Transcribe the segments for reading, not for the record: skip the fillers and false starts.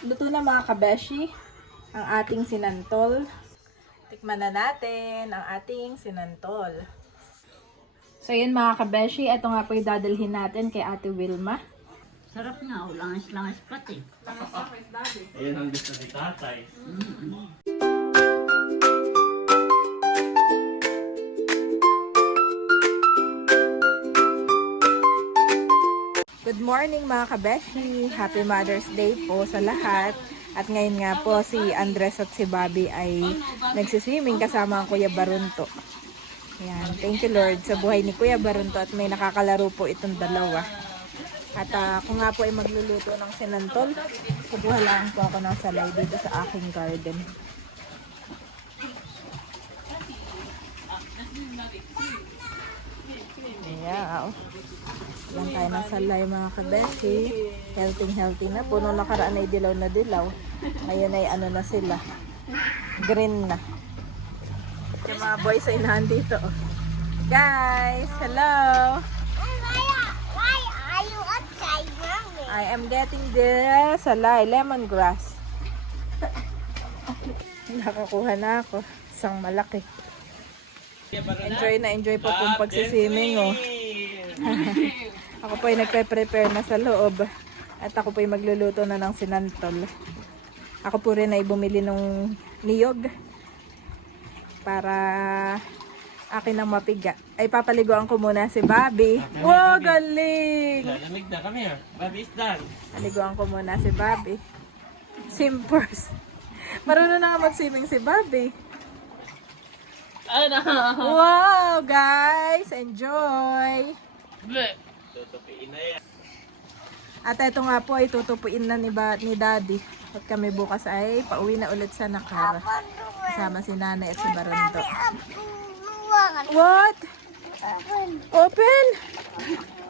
Luto na mga kabeshi ang ating sinantol. Tikman na natin ang ating sinantol. So yun mga kabeshi, ito nga po yung dadalhin natin kay Ate Wilma. Sarap nga, langis-langis pati. Ayun ang gusto ni tatay. Good morning mga kabeshi! Happy Mother's Day po sa lahat. At ngayon nga po si Andres at si Bobby ay nagsiswimming kasama ang Kuya Barunto. Ayan, thank you Lord sa buhay ni Kuya Barunto at may nakakalaro po itong dalawa. At ako nga po ay magluluto ng sinantol. Kukuha lang po ako ng salay dito sa aking garden. Ayan. Lang tayo ng salay mga kabeshi. Healthy na po. Nung nakaraan ay dilaw na dilaw. Ngayon ay ano na sila. Green na. Yung mga boys ay nandito. Guys, hello! Why are you outside, Mommy? I am getting the salay, lemongrass. Nakakuha na ako. Isang malaki. Enjoy po pong pagsiswimming, oh. Ako po ay nagpe-prepare na sa loob. At ako po ay magluluto na ng sinantol. Ako po rin ay bumili ng niyog. Para akin ang mapiga. Ay papaliguan ko muna si Bobby. Wow, galing! Lalamig na kami ha. Bobby is done. Paliguan ko muna si Bobby. Simpers. Marunong na nga mag-swimming si Bobby. Ano? Wow, guys! Enjoy! Tutupiin na yan. At ito nga po ay tutupuin na ni Daddy. At kami bukas ay pauwi na ulit sa Nakara. Kasama si Nanay at si Barundo. What? Open?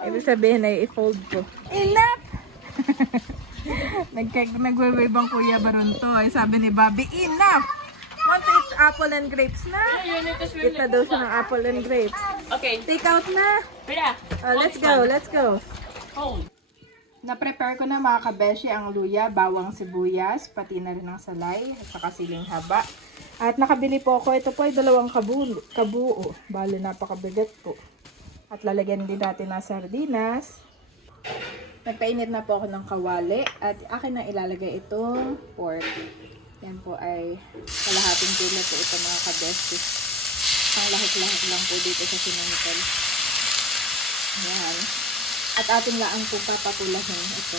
Ibig sabihin ay i-fold ko. Enough! Nagwe-wave ang Kuya Barunto. Ay sabi ni Bobby, enough! Want to eat apple and grapes na? Eat na daw siya ng apple and grapes. Okay. Take out na! Pira. Let's go. Hold. Na-prepare ko na mga kabeshi ang luya, bawang sibuyas, pati na rin ang salay, at saka siling haba. At nakabili po ako, ito po ay 2 kabuo. Bale, napakabigat po. At lalagyan din natin ng sardinas. Nagpainit na po ako ng kawali at akin na ilalagay itong pork. Yan po ay kalahating kilo po ito mga kabeshi. Ang lahit-lahit lang po dito sa sinunitol. Yan. At ating laang po papakulahin ito.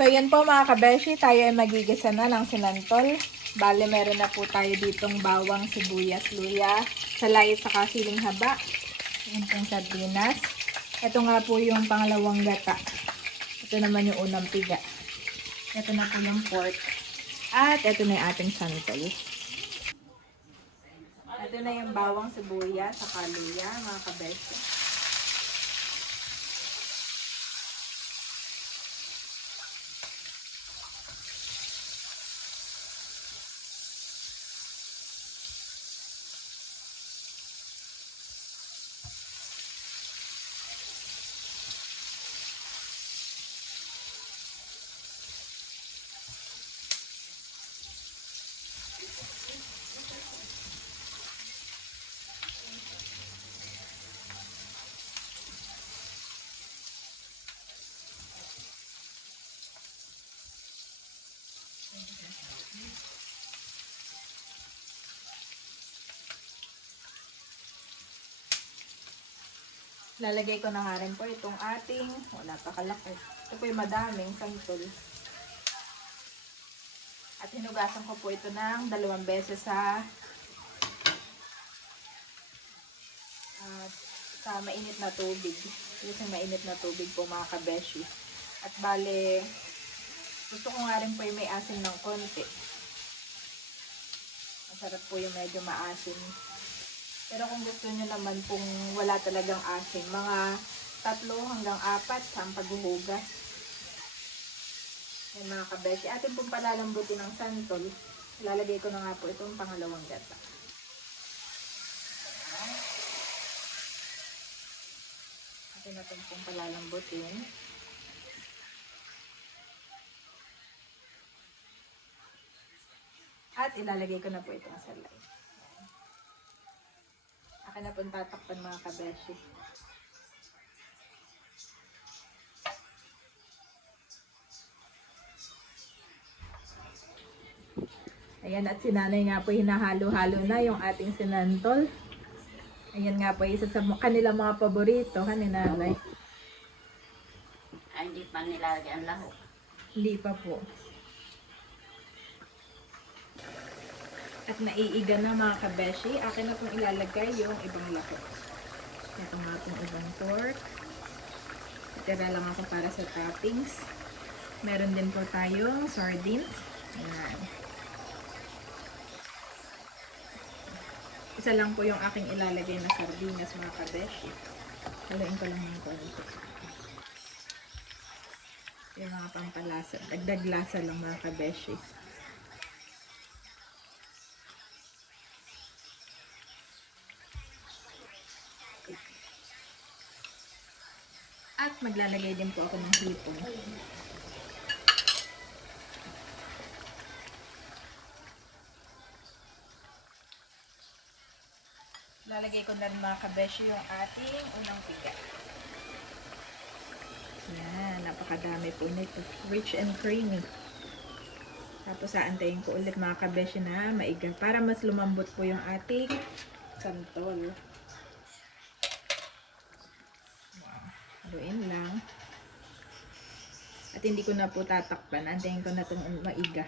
So yan po mga kabeshi, tayo ay magigisa na ng sinantol. Bale meron na po tayo ditong bawang, sibuyas, luya, salay at saka siling haba. Yan pong sardinas. Ito nga po yung pangalawang gata. Ito naman yung unang piga. Ito na po yung pork. At ito na yung ating santol. Ito na yung bawang, sibuyas, saka luya mga kabeshi. Lalagay ko na nga rin po itong ating, wala pa kalaki. Ito po yung madaming santol. At hinugasan ko po ito ng 2 beses sa mainit na tubig. Kasi mainit na tubig po mga kabeshi. At bale, gusto ko nga rin po yung may asin ng konti. Masarap po yung medyo maasin. Pero kung gusto nyo naman pong wala talagang asin, mga 3 hanggang 4 ang paghuhugas. Yan mga kabeshi. Atin pong palalambutin ng santol. Lalagay ko na nga po itong pangalawang gata. Atin na itong pong palalambutin. At ilalagay ko na po itong salay. Akin na po tatakpan mga kabeshi. Ayan, at si nanay nga po hinahalo-halo na yung ating sinantol. Ayan nga po, isa sa kanilang mga paborito, ni nanay. Ay, hindi pa nilalagay ang lahok. Hindi pa po. At naiiga na mga kabeshi, akin na pong ilalagay yung ibang lahok. Ito nga pong ibang pork. Tira lang ako para sa toppings. Meron din po tayong sardines. Ayan. Isa lang po yung aking ilalagay na sardinas mga kabeshi. Haluin ko lang ng konti. Yung mga pampalasa. Dagdag lasa lang mga kabeshi. At maglalagay din po ako ng hipon. Lalagay ko na rin mga kabeshi yung ating unang piga. Yan, napakadami po nito. Rich and creamy. Tapos aantayin ko ulit mga kabeshi na maiga para mas lumambot po yung ating santol. Wow. Haluin lang. At hindi ko na po tatakpan. Antayin ko na itong maiga.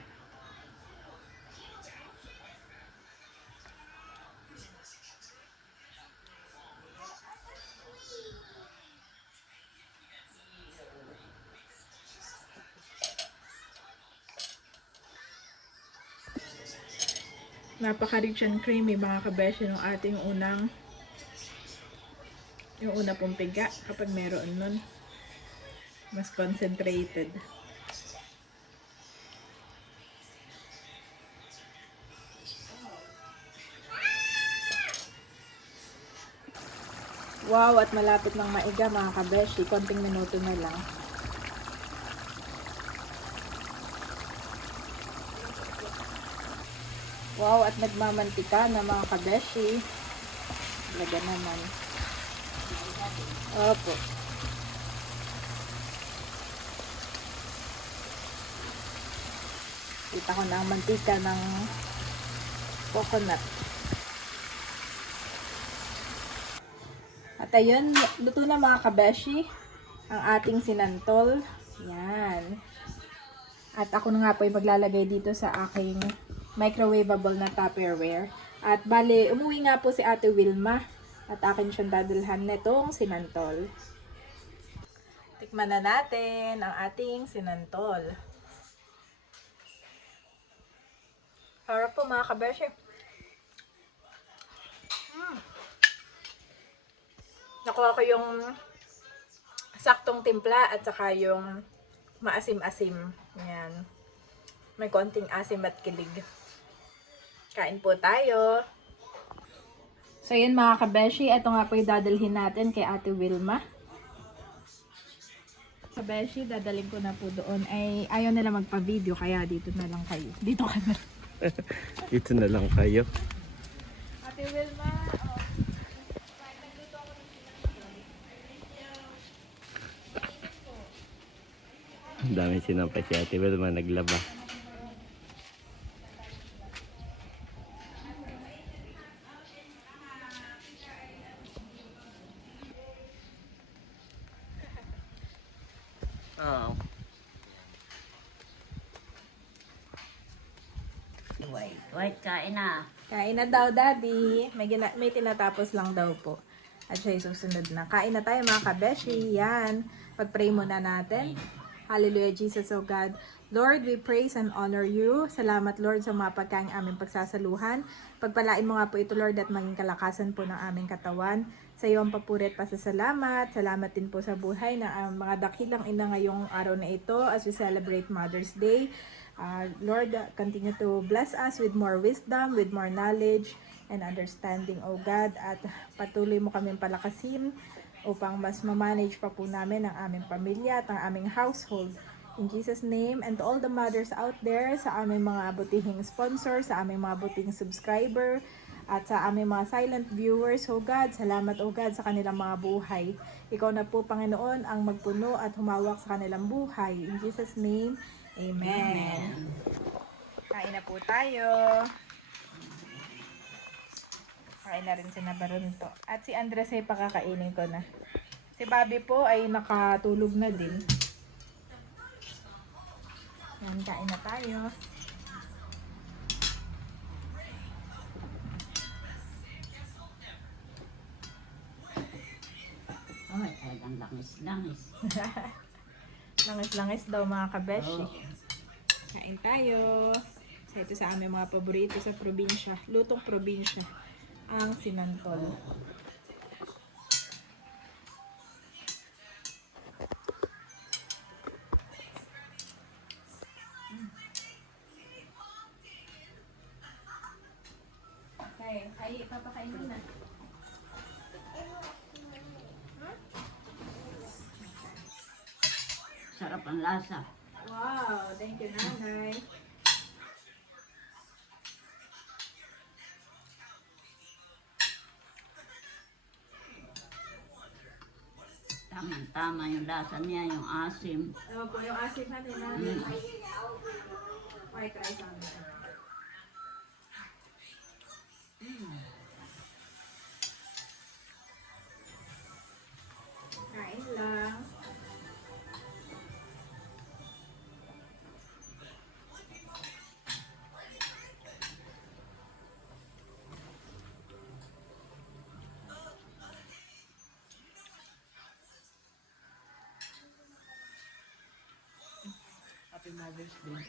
Napaka-rich and creamy mga kabeshi ng ating yung una pong piga kapag meron nun. Mas concentrated. Wow, at malapit ng maiga mga kabeshi. Konting minuto na lang. Wow, at nagmamantika na mga kabeshi. Laga naman. Opo. Kita ko na ang mantika ng coconut. At ayun, luto na mga kabeshi ang ating sinantol. Yan. At ako na nga po ay maglalagay dito sa aking microwavable na Tupperware. At bale, umuwi nga po si Ate Wilma at akin siyang dadalhan nitong sinantol. Tikman na natin ang ating sinantol. Harap po mga kabeshi. Nakuha ko yung saktong timpla at saka yung maasim-asim. Yan. May konting asim at kilig. Kain po tayo. So yun mga kabeshi, ito nga po yung dadalhin natin kay Ate Wilma. Kabeshi, dadalhin ko na po doon. Ay ayaw nila magpa-video kaya dito na lang kayo. Dito ka na. Dito na lang kayo. Ate Wilma, Ang dami sinampay si Ate Wilma naglaba. Oh. White, kain na. kain na daw, Daddy. May tinatapos lang daw po. At siya susunod na. Kain na tayo mga kabeshi. Yan. Pag-pray muna natin. Hallelujah, Jesus, oh God. Lord, we praise and honor you. Salamat, Lord, sa mga pagkain aming pagsasaluhan. Pagpalain mo nga po ito, Lord, at maging kalakasan po ng aming katawan. Sa iyo ang papuri at pasasalamat. Salamat din po sa buhay ng mga dakilang ina ngayong araw na ito as we celebrate Mother's Day. Lord, continue to bless us with more wisdom, with more knowledge and understanding, oh God. At patuloy mo kaming palakasin upang mas ma-manage pa po namin ang aming pamilya at ang aming household. In Jesus' name, and to all the mothers out there, sa aming mga butihing sponsor, sa aming mga butihing subscriber, at sa aming mga silent viewers, oh God, salamat oh God sa kanilang mga buhay. Ikaw na po, Panginoon, ang magpuno at humawak sa kanilang buhay. In Jesus' name, Amen. Kain na po tayo. Kain na rin si Nabarunto. At si Andres ay pakakainin ko na. Si Bobby po ay nakatulog na din. Yan, kain na tayo. Ay, talagang langis-langis. Langis-langis daw mga kabeshi. Oo. Kain tayo. So, ito sa aming mga paborito sa probinsya. Lutong probinsya. Ang sinantol. Okay, ay papakainin na. Sarap ang lasa. Wow, thank you, Nanay. Tama yung lasa niya, yung asim. Ano po yung asin na ni Nanay? Ay, try sa amin. Kain lang. Happy Mother's Day.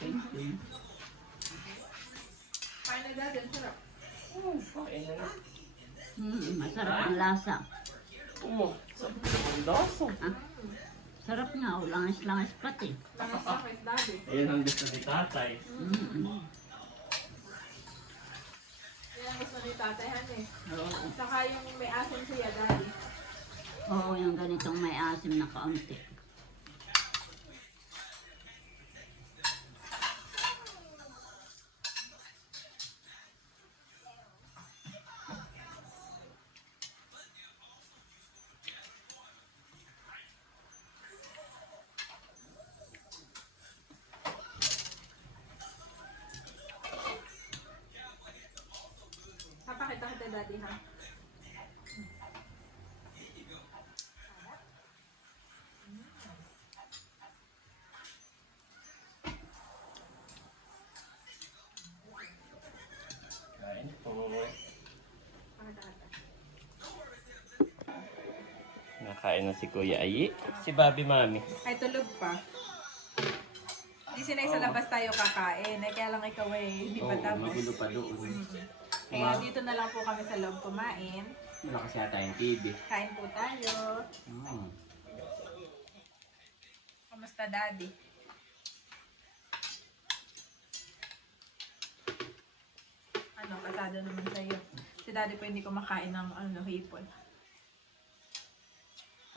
Thank you. Kain na dati, ang sarap. Masarap ang lasa. Sarap nga, langis-langis pati. Langis-langis dati. Ayun ang gusto ni tatay. Yan ang gusto ni tatay, han eh. Oo. Saka yung may asin siya dati. Oo, yung ganitong may asim na kaunti. Papakita kita dati, ha? Kain po. Nakain na si Kuya Ayi. Si Bobby Mami. Ay, tulog pa. Di sinay sa labas tayo kakain. Eh, kaya lang ikaw eh, hindi pa tapos. magulo pa doon. Kaya dito na lang po kami sa loob kumain. Wala kasi yata yung TV. Kain po tayo. Kamusta, Daddy? Ano, kasado naman sa'yo. Si Daddy po hindi kumakain ng hipon.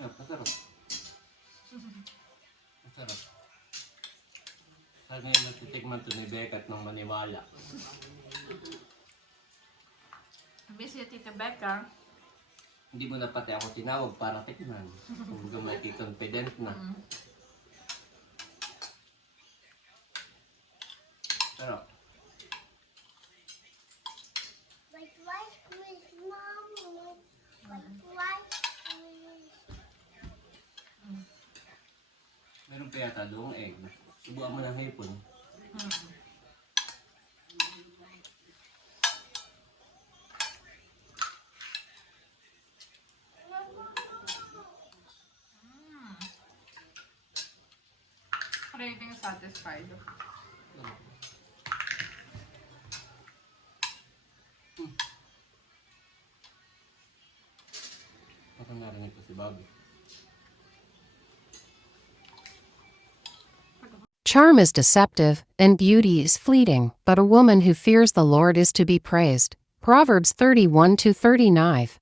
Masarap. Masarap. Sana yung natitikman to ni Becca at nang maniwala. Miss you, Tita Becca. Hindi mo na pati ako tinawag para tikman. Kung may confident na. Pero, Like rice with mom. Like rice with. meron pa yata doong egg. Subukan mo ng hipon. Craving satisfied. Parang narinig ko si Bobby. Charm is deceptive, and beauty is fleeting, but a woman who fears the Lord is to be praised. Proverbs 31-39.